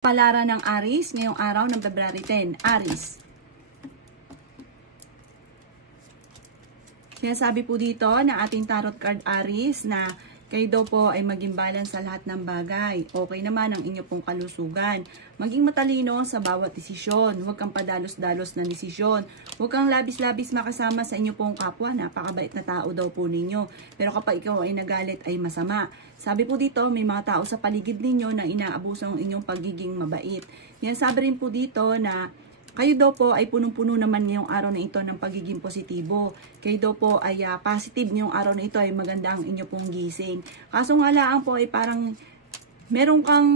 Palaran ng Aries ngayong araw ng February 10. Aries. Sinasabi po dito na ating tarot card Aries na kayo daw po ay maging balance sa lahat ng bagay. Okay naman ang inyo pong kalusugan. Maging matalino sa bawat desisyon. Huwag kang padalos-dalos na desisyon. Huwag kang labis-labis makasama sa inyo pong kapwa. Napakabait na tao daw po ninyo. Pero kapag ikaw ay nagalit ay masama. Sabi po dito, may mga tao sa paligid ninyo na inaabuso ang inyong pagiging mabait. Yan sabi rin po dito na kayo daw po ay punong-puno naman ngayong araw na ito ng pagiging positibo. Kayo daw po ay positive ngayong araw na ito ay maganda ang inyo pong gising. Kaso nga lang po ay parang meron kang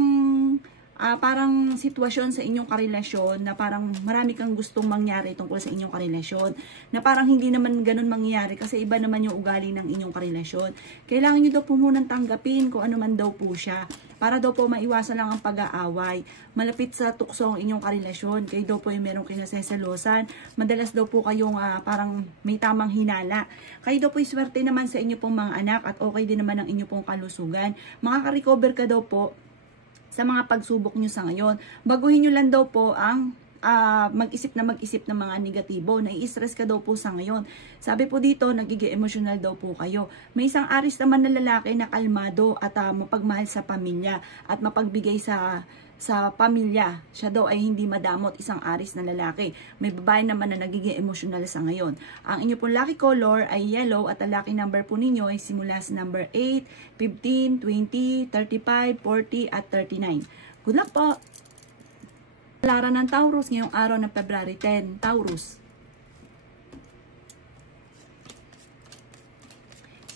parang sitwasyon sa inyong karelasyon na parang marami kang gustong mangyari tungkol sa inyong karelasyon. Na parang hindi naman ganun mangyari kasi iba naman yung ugali ng inyong karelasyon. Kailangan nyo daw po munang tanggapin kung ano man daw po siya. Para daw po maiwasan lang ang pag-aaway. Malapit sa tukso ang inyong karelasyon. Kayo daw po yung merong kinaseselosan. Madalas daw po kayong parang may tamang hinala. Kayo daw po yung swerte naman sa inyo pong mga anak at okay din naman ang inyo pong kalusugan. Makaka-recover ka daw po sa mga pagsubok nyo sa ngayon. Baguhin nyo lang daw po ang mag-isip ng mga negatibo. Nai-stress ka daw po sa ngayon. Sabi po dito, nagiging emotional daw po kayo. May isang Aries naman na lalaki na kalmado at mapagmahal sa pamilya at mapagbigay sa pamilya. Siya daw ay hindi madamot, isang Aries na lalaki. May babae naman na nagiging emotional sa ngayon. Ang inyo pong lucky color ay yellow at ang lucky number po ninyo ay simula sa number 8, 15, 20, 35, 40 at 39. Good luck po! Palaran ng Taurus ngayong araw ng February 10. Taurus.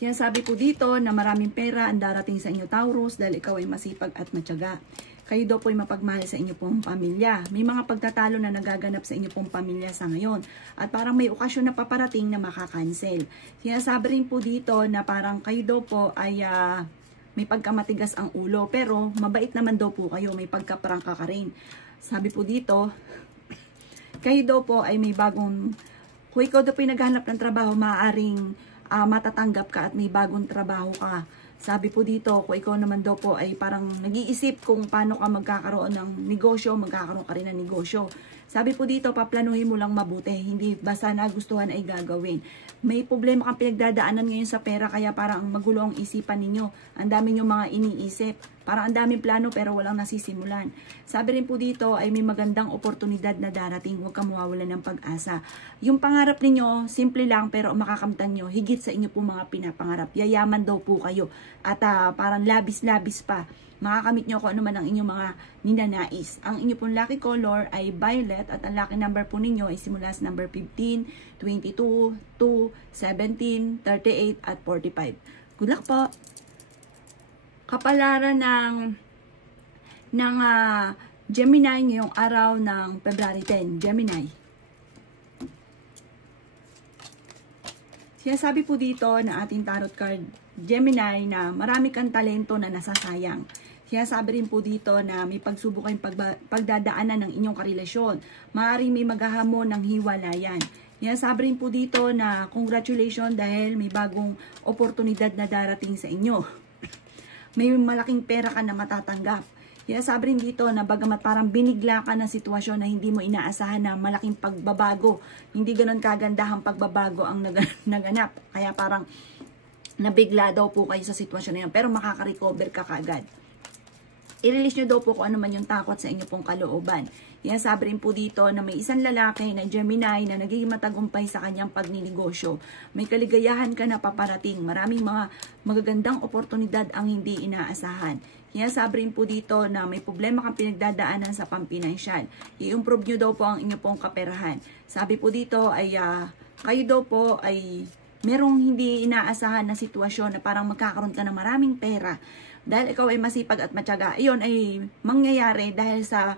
Sinasabi po dito na maraming pera ang darating sa inyo Taurus dahil ikaw ay masipag at matyaga. Kayo daw po ay mapagmahal sa inyo pong pamilya. May mga pagtatalo na nagaganap sa inyo pong pamilya sa ngayon. At parang may okasyon na paparating na makakancel. Sinasabi rin po dito na parang kayo daw po ay may pagkamatigas ang ulo. Pero mabait naman daw po kayo. May pagkaprangka ka rin. Sabi po dito, kayo daw po ay may bagong, kung ikaw daw po ay naghanap ng trabaho, maaaring matatanggap ka at may bagong trabaho ka. Sabi po dito, kung ikaw naman daw po ay parang nag-iisip kung paano ka magkakaroon ng negosyo, magkakaroon ka rin ng negosyo. Sabi po dito, paplanuhin mo lang mabuti, hindi basta nagustuhan ay gagawin. May problema kang pinagdadaanan ngayon sa pera, kaya parang magulo ang isipan ninyo. Ang dami nyo mga iniisip. Parang ang daming plano pero walang nasisimulan. Sabi rin po dito ay may magandang oportunidad na darating. Huwag kang mawawalan ng pag-asa. Yung pangarap ninyo, simple lang pero makakamtan nyo, higit sa inyo po mga pinapangarap. Yayaman daw po kayo. At parang labis-labis pa. Makakamit nyo kung ano man ang inyong mga ninanais. Ang inyo pong lucky color ay violet at ang lucky number po ninyo ay simula sa number 15, 22, 2, 17, 38 at 45. Good luck po! Kapalaran ng Gemini ngayong araw ng February 10. Gemini. Sinasabi po dito na ating tarot card Gemini na marami kang talento na nasasayang. Sinasabi rin po dito na may pagsubok kayong pagdadaanan ng inyong karelasyon. Maaaring may maghahamon ng hiwalayan. Sinasabi rin po dito na congratulations dahil may bagong oportunidad na darating sa inyo. May malaking pera ka na matatanggap. Sinasabi rin dito na bagamat parang binigla ka ng sitwasyon na hindi mo inaasahan na malaking pagbabago. Hindi ganun kagandahang pagbabago ang naganap. Kaya parang nabigla daw po kayo sa sitwasyon na yun. Pero makaka-recover ka kaagad. I-release nyo daw po kung ano man yung takot sa inyo pong kalooban. Yan, sabi rin po dito na may isang lalaki na Gemini na nagiging matagumpay sa kanyang pagninegosyo. May kaligayahan ka na paparating. Maraming mga magagandang oportunidad ang hindi inaasahan. Yan, sabi rin po dito na may problema kang pinagdadaanan sa pampinansyal. I-improve nyo daw po ang inyo pong kaperahan. Sabi po dito ay kayo daw po ay merong hindi inaasahan na sitwasyon na parang magkakaroon ka ng maraming pera. Dahil ikaw ay masipag at matyaga, iyon ay mangyayari dahil sa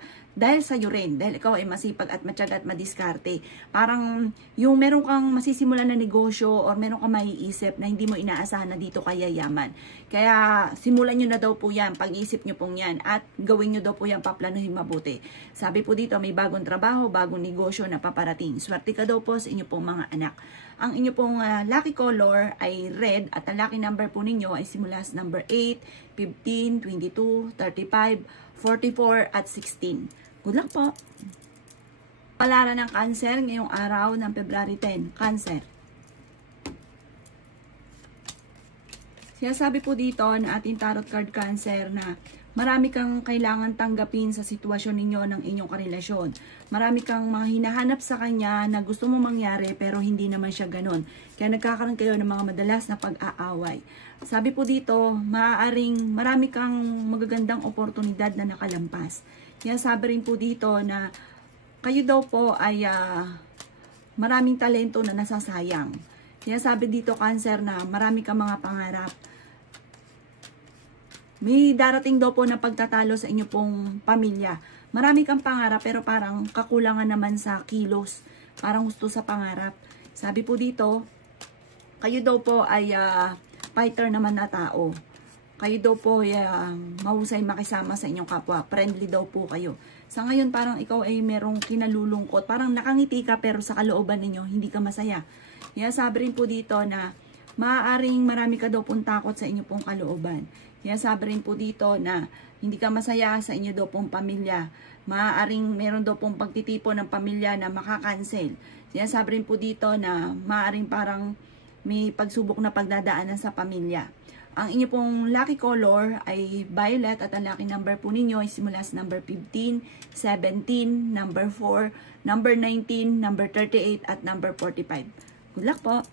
iyo rin. Dahil ikaw ay masipag at matyaga at madiskarte. Parang yung meron kang masisimulan na negosyo or meron kang maiisip na hindi mo inaasahan na dito kaya yaman. Kaya simulan nyo na daw po yan, pag-iisip nyo pong yan at gawin nyo daw po yan, paplanuhin mabuti. Sabi po dito, may bagong trabaho, bagong negosyo na paparating. Swerte ka daw po sa inyo pong mga anak. Ang inyo pong lucky color ay red at ang lucky number po ninyo ay simula sa number 8, 15, 22, 35, 44 at 16. Good luck po! Palaran ng Cancer ngayong araw ng February 10. Cancer. Sinasabi po dito na ating tarot card Cancer na marami kang kailangan tanggapin sa sitwasyon ninyo ng inyong karelasyon. Marami kang mga hinahanap sa kanya na gusto mo mangyari pero hindi naman siya ganon. Kaya nagkakaroon kayo ng mga madalas na pag-aaway. Sabi po dito, maaaring marami kang magagandang oportunidad na nakalampas. Kaya sabi rin po dito na kayo daw po ay maraming talento na nasasayang. Kaya sabi dito Cancer na marami kang mga pangarap. May darating daw po na pagtatalo sa inyo pong pamilya. Marami kang pangarap pero parang kakulangan naman sa kilos. Parang gusto sa pangarap. Sabi po dito, kayo daw po ay fighter naman na tao. Kayo daw po ay mahusay makisama sa inyong kapwa. Friendly daw po kayo. Sa ngayon parang ikaw ay merong kinalulungkot. Parang nakangiti ka pero sa kalooban ninyo hindi ka masaya. Kaya sabi rin po dito na maaaring marami ka daw pong takot sa inyo pong kalooban. Kaya sabi rin po dito na hindi ka masaya sa inyo daw pong pamilya. Maaaring meron daw pong pagtitipon ng pamilya na makakancel. Kaya sabi rin po dito na maaaring parang may pagsubok na pagdadaanan sa pamilya. Ang inyo pong lucky color ay violet at ang lucky number po ninyo ay simula sa number 15, 17, number 4, number 19, number 38 at number 45. Good luck po!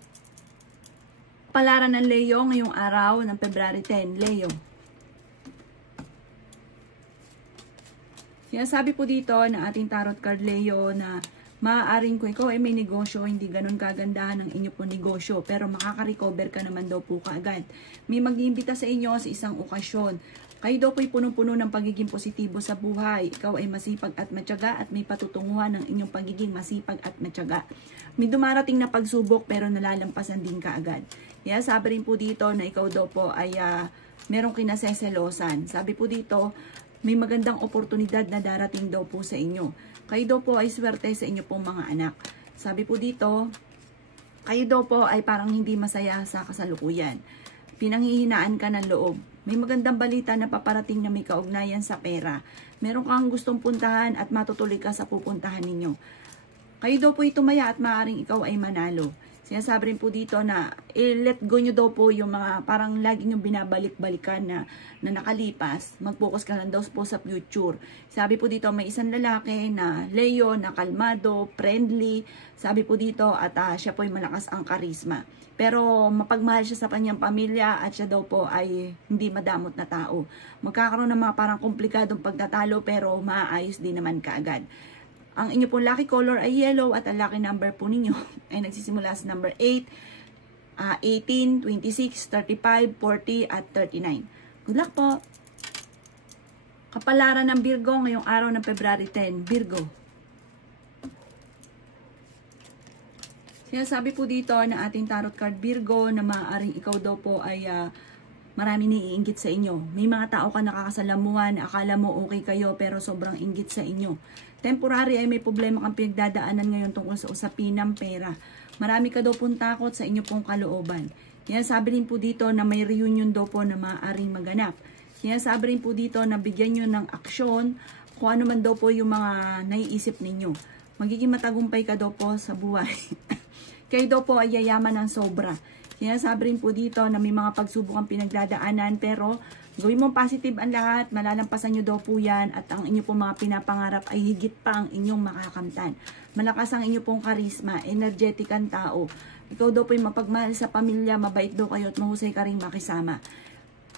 Palaran ng Leo ngayong araw ng February 10. Leo. Sinasabi po dito na ating tarot card Leo na maaaring kung ikaw ay may negosyo, hindi ganun kagandahan ng inyo po negosyo, pero makaka-recover ka naman daw po kaagad. May mag-iimbita sa inyo sa isang okasyon. Kayo daw po ay punong-puno ng pagiging positibo sa buhay. Ikaw ay masipag at matyaga at may patutunguhan ng inyong pagiging masipag at matyaga. May dumarating na pagsubok pero nalalampasan din kaagad. Kaya sabi rin po dito na ikaw daw po ay merong kinaseselosan. Sabi po dito, may magandang oportunidad na darating daw po sa inyo. Kayo daw po ay swerte sa inyo pong mga anak. Sabi po dito, kayo daw po ay parang hindi masaya sa kasalukuyan. Pinanghihinaan ka ng loob. May magandang balita na paparating na may kaugnayan sa pera. Meron kang gustong puntahan at matutuloy ka sa pupuntahan ninyo. Kayo daw po ay tumaya at maaaring ikaw ay manalo. Sinasabi rin po dito na let go nyo daw po yung mga parang lagi nyo binabalik-balikan na nakalipas. Mag-focus ka lang daw po sa future. Sabi po dito may isang lalaki na Leo, na kalmado, friendly. Sabi po dito at siya po ay malakas ang karisma. Pero mapagmahal siya sa kanyang pamilya at siya daw po ay hindi madamot na tao. Magkakaroon ng mga parang komplikadong pagtatalo pero maaayos din naman kaagad. Ang inyo pong lucky color ay yellow at ang lucky number po ninyo ay nagsisimula sa number 8, 18, 26, 35, 40 at 39. Good luck po! Kapalaran ng Virgo ngayong araw ng February 10. Virgo. Sinasabi po dito na ating tarot card Virgo na maaaring ikaw daw po ay marami naiinggit sa inyo. May mga tao ka nakakasalamuhan, akala mo okay kayo pero sobrang inggit sa inyo. Temporary ay may problema kang pinagdadaanan ngayon tungkol sa usapin ng pera. Marami ka daw pong takot sa inyo pong kalooban. Kaya sabi rin po dito na may reunion daw po na maaaring maganap. Kaya sabi rin po dito na bigyan nyo ng aksyon kung ano man daw po yung mga naiisip ninyo. Magiging matagumpay ka daw po sa buhay. Kayo daw po ay yayaman ng sobra. Kaya sabi rin po dito na may mga pagsubok ang pinagdadaanan pero gawin mong positive ang lahat, malalampasan nyo daw po yan at ang inyo pong mga pinapangarap ay higit pa ang inyong makakamtan. Malakas ang inyo pong karisma, energetic ang tao. Ikaw daw po yung mapagmahal sa pamilya, mabait daw kayo at mahusay ka rin makisama.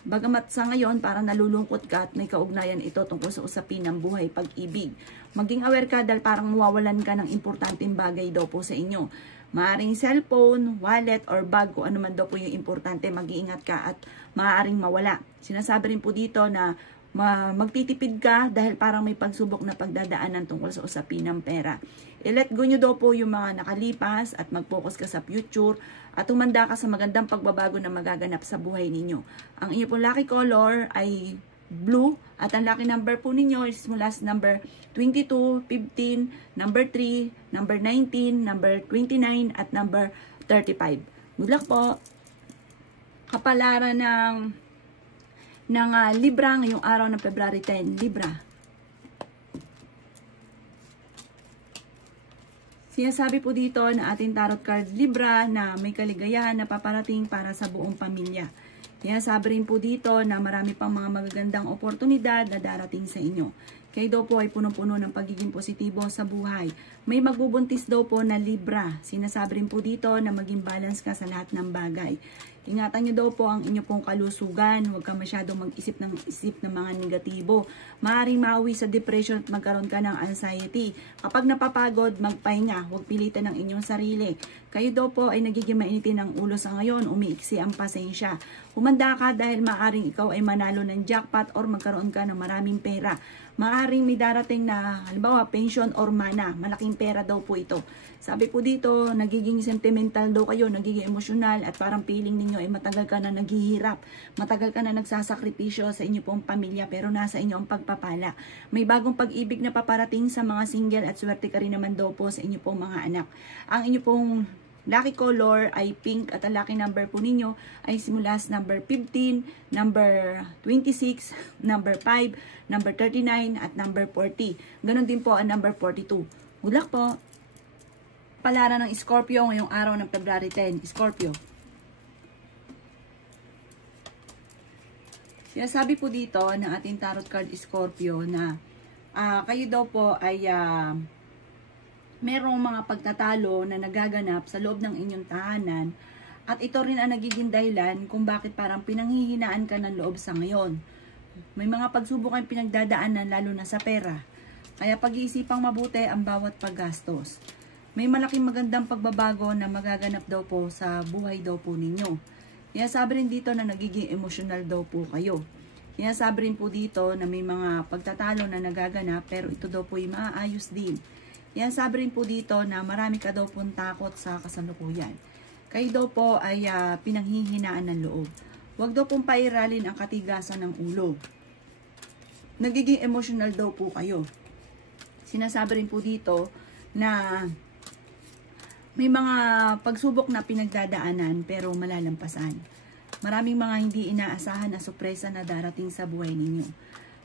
Bagamat sa ngayon, parang nalulungkot ka at may kaugnayan ito tungkol sa usapin ng buhay, pag-ibig. Maging aware ka dahil parang mawawalan ka ng importanteng bagay daw po sa inyo. Maaring cellphone, wallet, or bag, kung ano man daw po yung importante, mag-iingat ka at maaaring mawala. Sinasabi rin po dito na magtitipid ka dahil parang may pagsubok na pagdadaanan tungkol sa usapin ng pera. I-let go nyo daw po yung mga nakalipas at mag-focus ka sa future at tumanda ka sa magandang pagbabago na magaganap sa buhay ninyo. Ang inyo pong lucky color ay blue at ang lucky number po ninyo is mula sa number 22, 15, number 3, number 19, number 29 at number 35. Good luck po! Kapalaran ng ng Libra ngayong araw ng February 10. Libra. Sinasabi po dito na ating tarot card Libra na may kaligayahan na paparating para sa buong pamilya. Sinasabi rin po dito na marami pang mga magagandang oportunidad na darating sa inyo. Kayo daw po ay punong-puno ng pagiging positibo sa buhay. May magbubuntis daw po na Libra. Sinasabi rin po dito na maging balance ka sa lahat ng bagay. Ingatan nyo daw po ang inyo pong kalusugan. Huwag ka masyadong mag-isip ng mga negatibo. Maaaring mauwi sa depression at magkaroon ka ng anxiety. Kapag napapagod, magpahinga. Huwag pilitan ng inyong sarili. Kayo daw po ay nagiging mainitin ng ulo sa ngayon. Umiiksi ang pasensya. Humanda ka dahil maaaring ikaw ay manalo ng jackpot or magkaroon ka ng maraming pera. Maaaring may darating na halimbawa pension or mana. Malaking pera daw po ito. Sabi po dito, nagiging sentimental daw kayo, nagiging emosyonal at parang feeling ninyo ay matagal ka na naghihirap. Matagal ka na nagsasakripisyo sa inyo pong pamilya pero nasa inyo ang pagpapala. May bagong pag-ibig na paparating sa mga single at swerte ka rin naman daw po sa inyo pong mga anak. Ang inyo pong lucky color ay pink at ang lucky number po ninyo ay simula sa number 15, number 26, number 5, number 39 at number 40. Ganon din po ang number 42. Good luck po! Palaran ng Scorpio ngayong araw ng February 10. Scorpio. Sinasabi po dito ng ating tarot card Scorpio na kayo daw po ay merong mga pagtatalo na nagaganap sa loob ng inyong tahanan at ito rin ang nagiging dahilan kung bakit parang pinanghihinaan ka ng loob sa ngayon. May mga pagsubok kayong pinagdadaanan lalo na sa pera. Kaya pag-iisipang mabuti ang bawat paggastos. May malaking magandang pagbabago na magaganap daw po sa buhay daw po ninyo. Sinasabi rin dito na nagiging emosyonal daw po kayo. Sinasabi rin po dito na may mga pagtatalo na nagaganap pero ito daw po ay maaayos din. Sinasabi rin po dito na marami ka daw pong takot sa kasalukuyan. Kayo daw po ay pinanghihinaan ng loob. Huwag daw pong pairalin ang katigasan ng ulo. Nagiging emosyonal daw po kayo. Sinasabi rin po dito na may mga pagsubok na pinagdadaanan pero malalampasan. Maraming mga hindi inaasahan na sorpresa na darating sa buhay ninyo.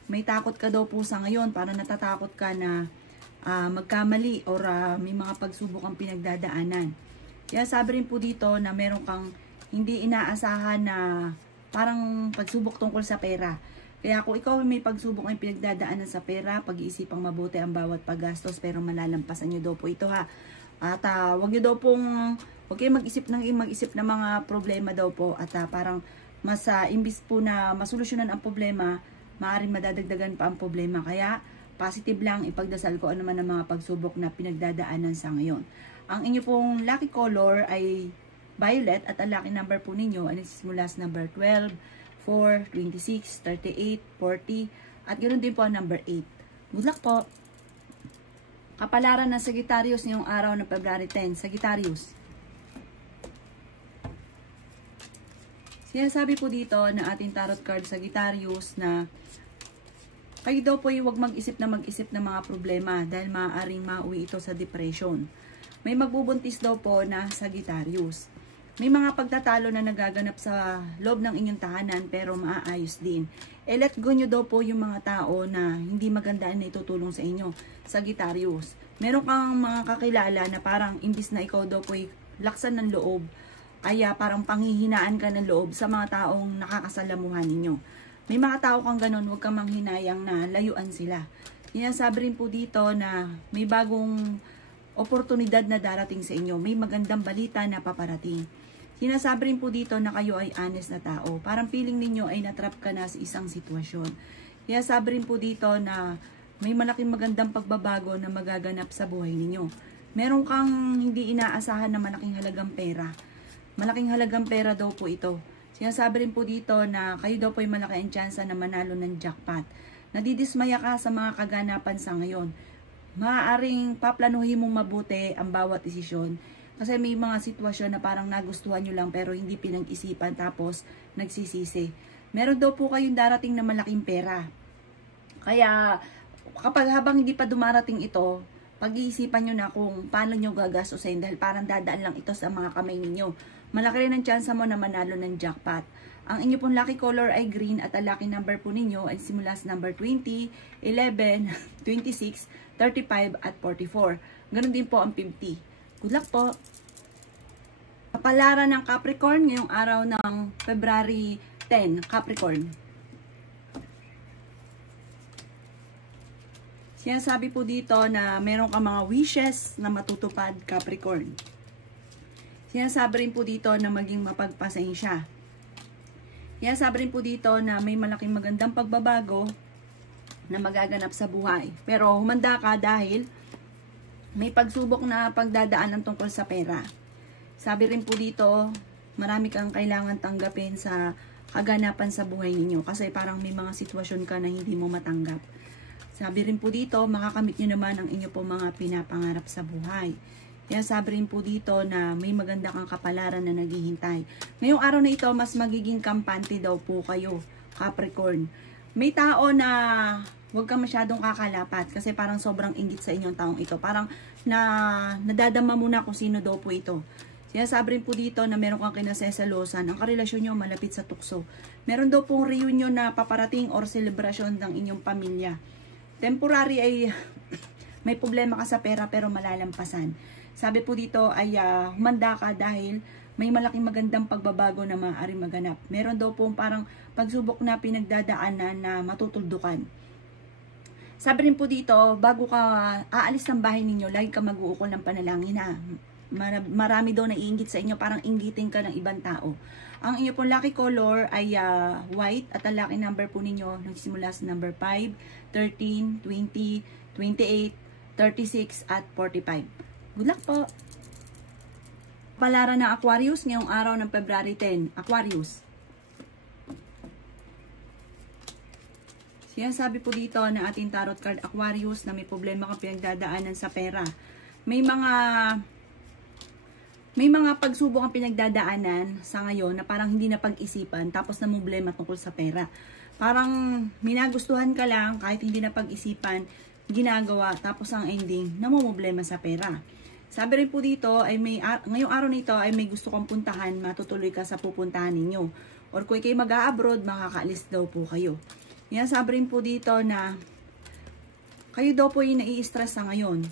May takot ka daw po sa ngayon para natatakot ka na magkamali or may mga pagsubok ang pinagdadaanan. Kaya sabi rin po dito na meron kang hindi inaasahan na parang pagsubok tungkol sa pera. Kaya kung ikaw may pagsubok ang pinagdadaanan sa pera, pag-iisipang mabuti ang bawat paggastos pero malalampasan nyo daw po ito ha. At wag nyo daw pong, huwag kayong mag-isip ng mga problema daw po at parang mas imbis po na masolusyonan ang problema, maaaring madadagdagan pa ang problema. Kaya positive lang, ipagdasal ko ano man ang mga pagsubok na pinagdadaanan sa ngayon. Ang inyo pong lucky color ay violet at ang lucky number po ninyo ay nagsisimula sa number 12, 4, 26, 38, 40 at ganoon din po ang number 8. Good luck po! Kapalaran ng Sagittarius ngayong araw ng February 10. Sagittarius. Sinasabi po dito na ating tarot card Sagittarius na kayo daw po yung huwag mag-isip ng mga problema dahil maaaring mauwi ito sa depression. May magbubuntis daw po na Sagittarius. May mga pagtatalo na nagaganap sa loob ng inyong tahanan pero maaayos din. Let go nyo daw po yung mga tao na hindi maganda na itutulong sa inyo. Sagittarius. Meron kang mga kakilala na parang imbis na ikaw daw po laksan ng loob, ay parang panghihinaan ka ng loob sa mga taong nakakasalamuhan ninyo. May mga tao kang ganun, huwag kang manghinayang na layuan sila. Sinasabi rin po dito na may bagong oportunidad na darating sa inyo. May magandang balita na paparating. Sinasabi rin po dito na kayo ay honest na tao. Parang feeling ninyo ay natrap ka na sa isang sitwasyon. Sinasabi rin po dito na may malaking magandang pagbabago na magaganap sa buhay ninyo. Meron kang hindi inaasahan na malaking halagang pera. Malaking halagang pera daw po ito. Sinasabi rin po dito na kayo daw po ay malaki ang tsansa na manalo ng jackpot. Nadidismaya ka sa mga kaganapan sa ngayon. Maaaring paplanuhin mong mabuti ang bawat desisyon. Kasi may mga sitwasyon na parang nagustuhan nyo lang pero hindi pinag-isipan tapos nagsisisi. Meron daw po kayong darating na malaking pera. Kaya kapag habang hindi pa dumarating ito, pag-iisipan nyo na kung paano nyo gagastusin dahil parang dadaan lang ito sa mga kamay ninyo. Malaki rin ang tsansa mo na manalo ng jackpot. Ang inyo pong lucky color ay green at ang lucky number po ninyo ay simula sa number 20, 11, 26, 35 at 44. Ganon din po ang 50. Good luck po! Kapalaran ng Capricorn ngayong araw ng February 10, Capricorn. Sinasabi po dito na meron ka mga wishes na matutupad, Capricorn. Sinasabi rin po dito na maging mapagpasensya. Sinasabi rin po dito na may malaking magandang pagbabago na magaganap sa buhay. Pero humanda ka dahil may pagsubok na pagdadaanan tungkol sa pera. Sabi rin po dito, marami kang kailangan tanggapin sa kaganapan sa buhay ninyo kasi parang may mga sitwasyon ka na hindi mo matanggap. Sabi rin po dito, makakamit nyo naman ang inyo po mga pinapangarap sa buhay. Kaya sabi rin po dito na may maganda kang kapalaran na naghihintay. Ngayong araw na ito, mas magiging kampante daw po kayo, Capricorn. May tao na huwag kang masyadong kakalapat kasi parang sobrang inggit sa inyong taong ito. Parang nadadama muna kung sino daw po ito. Sinasabi rin po dito na meron kang kinasesalosan. Ang karelasyon nyo malapit sa tukso. Meron daw pong reunion na paparating or selebrasyon ng inyong pamilya. Temporary ay may problema ka sa pera pero malalampasan. Sabi po dito ay humanda ka dahil may malaking magandang pagbabago na maaaring maganap. Meron daw pong parang pagsubok na pinagdadaanan na matutuldukan. Sabi rin po dito, bago ka aalis ng bahay ninyo, lagi ka mag-uukol ng panalangin na. Marami daw na iinggit sa inyo, parang inggitin ka ng ibang tao. Ang inyo pong lucky color ay white at ang lucky number po ninyo nagsimula sa number 5, 13, 20, 28, 36 at 45. Good luck po! Palaran ng Aquarius ngayong araw ng February 10. Aquarius. Sinasabi po dito na ating tarot card Aquarius na may problema kang pinagdadaanan sa pera. May mga pagsubok ang pinagdadaanan sa ngayon na parang hindi na pag-isipan tapos na problema tungkol sa pera. Parang minagustuhan ka lang kahit hindi na pag-isipan, ginagawa tapos ang ending namumblema sa pera. Sabi rin po dito ay ngayong araw nito ay may gusto kang puntahan, matutuloy ka sa pupuntahan ninyo. Or kung kayo mag-a-abroad, makakaalis daw po kayo. Yan, sabi rin po dito na kayo daw po yung nai-stress sa ngayon.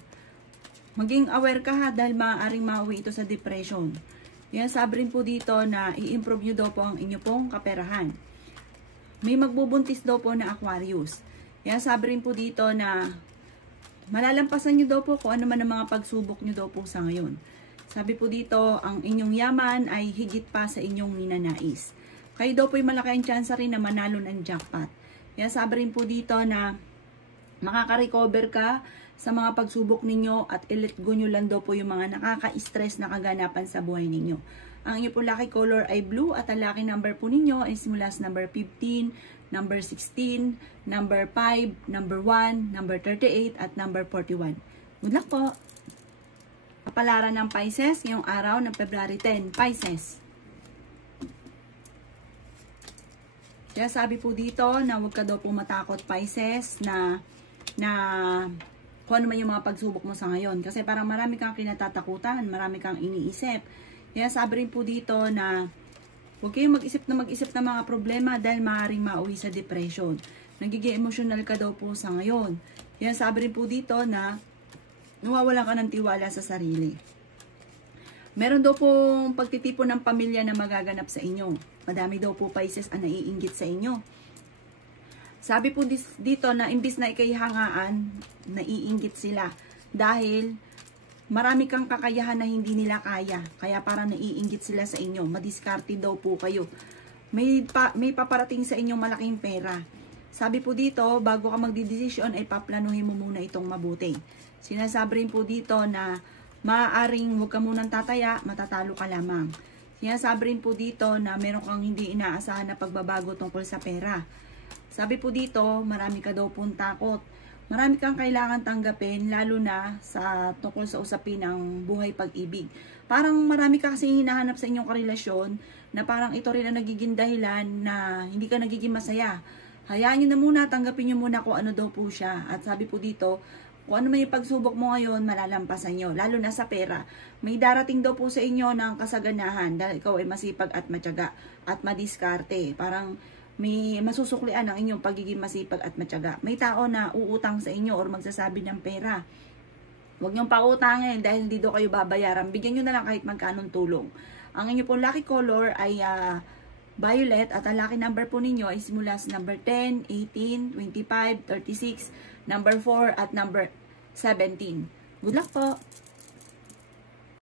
Maging aware ka ha dahil maaaring mauwi ito sa depression. Yan, sabi rin po dito na i-improve nyo daw po ang inyo pong kaperahan. May magbubuntis daw po na Aquarius. Yan, sabi rin po dito na malalampasan nyo daw po kung ano man ang mga pagsubok nyo daw po sa ngayon. Sabi po dito, ang inyong yaman ay higit pa sa inyong ninanais. Kayo daw po yung malaki ang chance rin na manalo ng jackpot. Yan, sabi rin po dito na makaka-recover ka sa mga pagsubok ninyo at i-let go nyo lang daw po yung mga nakaka-stress na kaganapan sa buhay ninyo. Ang inyo po lucky color ay blue at ang lucky number po ninyo ay simula sa number 15, number 16, number 5, number 1, number 38 at number 41. Good luck po! Kapalaran ng Pisces ngayong araw ng February 10. Pisces. Kaya sabi po dito na huwag ka daw po matakot Pisces na kung ano man yung mga pagsubok mo sa ngayon. Kasi parang marami kang kinatatakutan, marami kang iniisip. Kaya sabi rin po dito na huwag kayong mag-isip ng mga problema dahil maaaring mauwi sa depression. Nagiging emotional ka daw po sa ngayon. Kaya sabi rin po dito na nawawalan ka ng tiwala sa sarili. Meron daw pong pagtitipon ng pamilya na magaganap sa inyo. Madami daw po Pisces ang naiinggit sa inyo. Sabi po dito na imbis na ikaihangaan, naiinggit sila. Dahil marami kang kakayahan na hindi nila kaya. Kaya parang naiinggit sila sa inyo. Madiskarte daw po kayo. May paparating sa inyong malaking pera. Sabi po dito, bago ka magdidesisyon ay paplanuhin mo muna itong mabuti. Sinasabi rin po dito na maaaring huwag ka munang tataya, matatalo ka lamang. Sinasabi rin po dito na meron kang hindi inaasahan na pagbabago tungkol sa pera. Sabi po dito, marami ka daw pong takot. Marami kang kailangan tanggapin, lalo na sa tungkol sa usapin ng buhay pag-ibig. Parang marami ka kasi hinahanap sa inyong karelasyon na parang ito rin ang nagiging dahilan na hindi ka nagiging masaya. Hayaan nyo na muna, tanggapin nyo muna kung ano daw po siya. At sabi po dito, Kung ano man yung pagsubok mo ngayon, malalampasan nyo. Lalo na sa pera. May darating daw po sa inyo ng kasaganahan dahil ikaw ay masipag at matyaga at madiskarte. Parang may masusuklian ang inyong pagiging masipag at matyaga. May tao na uutang sa inyo or magsasabi ng pera. Huwag niyong pautangin dahil hindi daw kayo babayaran. Bigyan nyo na lang kahit magkanong tulong. Ang inyo pong lucky color ay violet at ang lucky number po ninyo ay simula sa number 10, 18, 25, 36, number 4 at number 17. Good luck po!